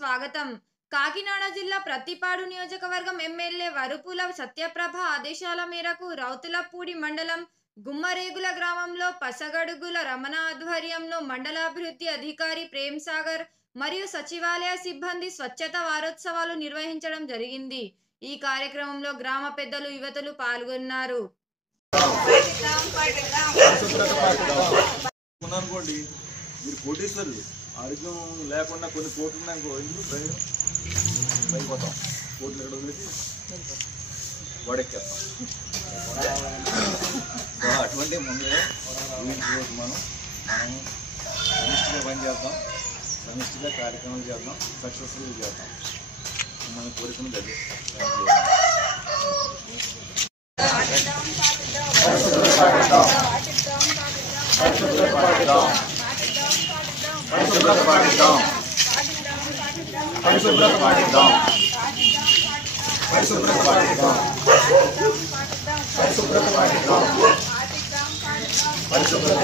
స్వాగతం. కాకినాడ జిల్లా ప్రత్తిపాడు నియోజకవర్గం ఎమ్మెల్యే వరుపుల సత్యప్రభ ఆదేశాల మేరకు రౌతులపూడి మండలం గుమ్మరేగుల గ్రామంలో పసగడుగుల రమణ ఆధ్వర్యంలో మండలాభివృద్ధి అధికారి ప్రేమ్ సాగర్ మరియు సచివాలయ సిబ్బంది స్వచ్ఛత వారోత్సవాలు నిర్వహించడం జరిగింది. ఈ కార్యక్రమంలో గ్రామ పెద్దలు, యువతులు పాల్గొన్నారు. ఆరోగ్యం లేకుండా కొన్ని కోట్లు ఉన్నాయనుకో, ఎందుకు పైపోతాం, కోట్లు ఎక్కడ వదిలేసి గోడెక్కేస్తాం. అటువంటి ముందే మనం సమిష్టిగా పని చేద్దాం, సమిష్టిగా కార్యక్రమాలు చేద్దాం, సక్సెస్ఫుల్ చేద్దాం. మనం కోరుకున్నది అదే. పరిశుభ్రత పాటిద్దాం, పరిశుభ్రత పాటిద్దాం, పరిశుభ్రత పాటిద్దాం, పరిశుభ్రత పాటిద్దాం, పరిశుభ్రత పాటిద్దాం, పరిశుభ్రత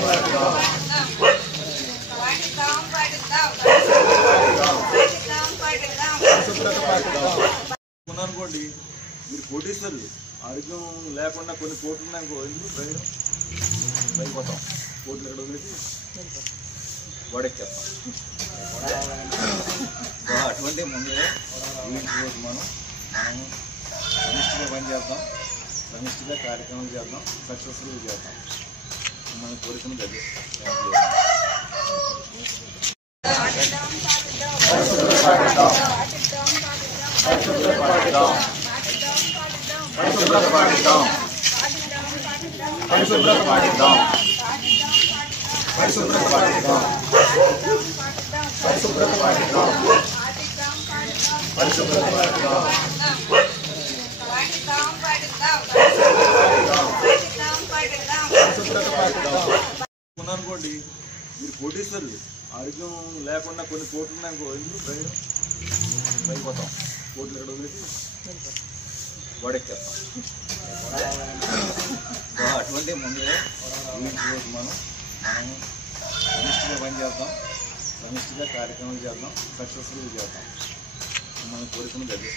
పాటిద్దాం. అనుకోండి, మీరు కోటీశ్వర్లు, ఆరోగ్యం లేకుండా కొన్ని కోట్లు ఉన్నాయనుకో, ఎందుకు పైపోతాం, కోట్లు ఎక్కడ వదిలేసి గోడెక్కేస్తాం. అటువంటి ముందే మనం సమిష్టిగా పని చేద్దాం, సమిష్టిగా కార్యక్రమాలు చేద్దాం, సక్సెస్ఫుల్ చేద్దాం. మనం కోరుకున్నది అదే. పరిశుభ్రత పాటిద్దాం, పరిశుభ్రత పాటిద్దాం, పరిశుభ్రత పాటిద్దాం, పరిశుభ్రత పాటిద్దాం, పరిశుభ్రత పాటిద్దాం, పరిశుభ్రత పాటిద్దాం, పరిశుభ్రత పాటిద్దాం, పరిశుభ్రత పాటిద్దాం. అనుకోండి, మీరు కోటీశ్వర్లు, ఆరోగ్యం లేకుండా కొన్ని కోట్లు ఉన్నాయనుకో, ఎందుకు పైపోతాం, కోట్లు ఎక్కడ వదిలేసి గోడెక్కేస్తాం. అటువంటి ముందే మనం సమిష్టిగా పని చేద్దాం, సమిష్టిగా కార్యక్రమాలు చేద్దాం, సక్సెస్ఫుల్ చేద్దాం. మనం కోరుకున్నది అదే.